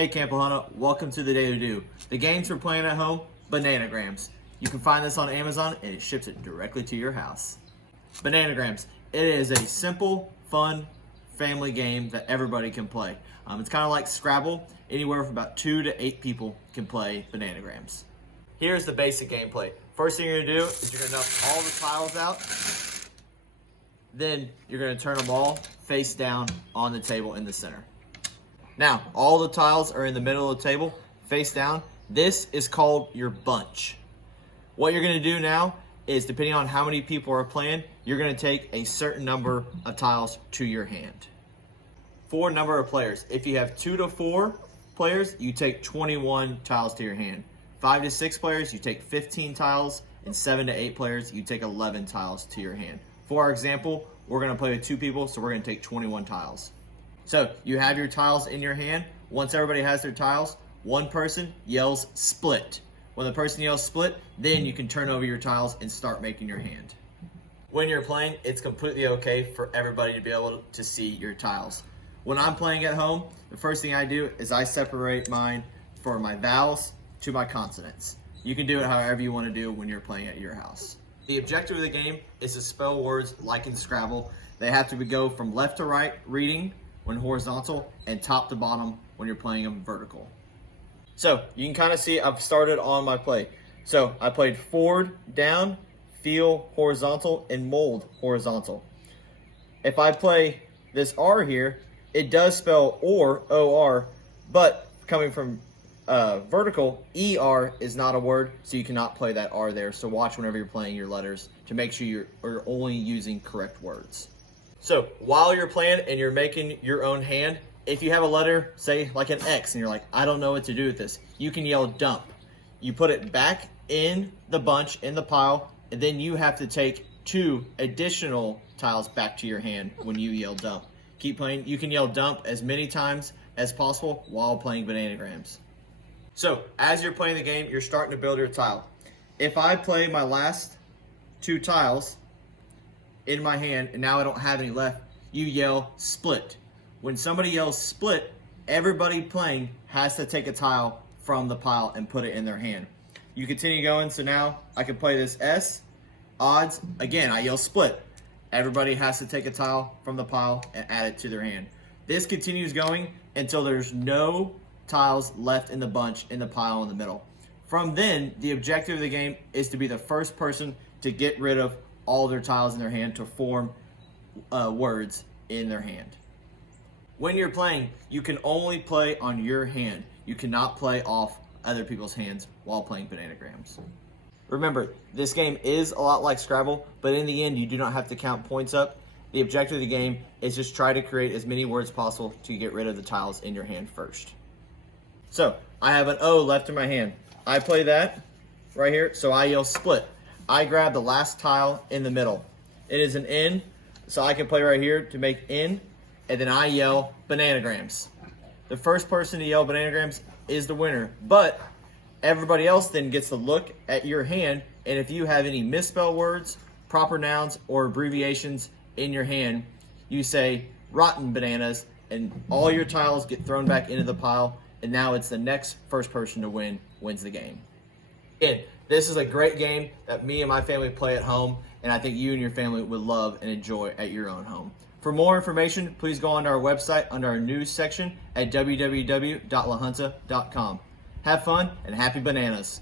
Hey Camp Ohana, welcome to the Daily Do. The games we're playing at home, Bananagrams. You can find this on Amazon and it ships it directly to your house. Bananagrams, it is a simple, fun family game that everybody can play. It's kind of like Scrabble. Anywhere from about 2 to 8 people can play Bananagrams. Here's the basic gameplay. First thing you're gonna do is you're gonna dump all the tiles out. Then you're gonna turn them all face down on the table in the center. Now, all the tiles are in the middle of the table, face down. This is called your bunch. What you're gonna do now is, depending on how many people are playing, you're gonna take a certain number of tiles to your hand. For number of players, if you have 2 to 4 players, you take 21 tiles to your hand. 5 to 6 players, you take 15 tiles, and 7 to 8 players, you take 11 tiles to your hand. For our example, we're gonna play with 2 people, so we're gonna take 21 tiles. So you have your tiles in your hand. Once everybody has their tiles, one person yells split. When the person yells split, then you can turn over your tiles and start making your hand. When you're playing, it's completely okay for everybody to be able to see your tiles. When I'm playing at home, the first thing I do is I separate mine for my vowels to my consonants. You can do it however you want to do when you're playing at your house. The objective of the game is to spell words like in Scrabble. They have to go from left to right reading when horizontal and top to bottom when you're playing them vertical. So you can kind of see I've started on my play. So I played forward, down, feel horizontal, and mold horizontal. If I play this R here, it does spell or, O-R, but coming from vertical, ER is not a word, so you cannot play that R there. So watch whenever you're playing your letters to make sure you're only using correct words. So while you're playing and you're making your own hand, if you have a letter, say like an X, and you're like, I don't know what to do with this, you can yell dump. You put it back in the bunch, in the pile, and then you have to take 2 additional tiles back to your hand when you yell dump. Keep playing. You can yell dump as many times as possible while playing Bananagrams. So as you're playing the game, you're starting to build your tile. If I play my last 2 tiles in my hand and now I don't have any left, you yell split. When somebody yells split, everybody playing has to take a tile from the pile and put it in their hand. You continue going, so now I can play this S, odds, again I yell split. Everybody has to take a tile from the pile and add it to their hand. This continues going until there's no tiles left in the bunch in the pile in the middle. From then, the objective of the game is to be the first person to get rid of all their tiles in their hand to form words in their hand. When you're playing, you can only play on your hand. You cannot play off other people's hands while playing Bananagrams. Remember, this game is a lot like Scrabble, but in the end, you do not have to count points up. The objective of the game is just try to create as many words possible to get rid of the tiles in your hand first. So, I have an O left in my hand. I play that right here, so I yell split. I grab the last tile in the middle. It is an N, so I can play right here to make N, and then I yell Bananagrams. The first person to yell Bananagrams is the winner, but everybody else then gets to look at your hand, and if you have any misspelled words, proper nouns, or abbreviations in your hand, you say rotten bananas, and all your tiles get thrown back into the pile, and now it's the next first person to wins the game. Again, this is a great game that me and my family play at home, and I think you and your family would love and enjoy at your own home. For more information, please go onto our website under our news section at www.lahunta.com. Have fun and happy bananas.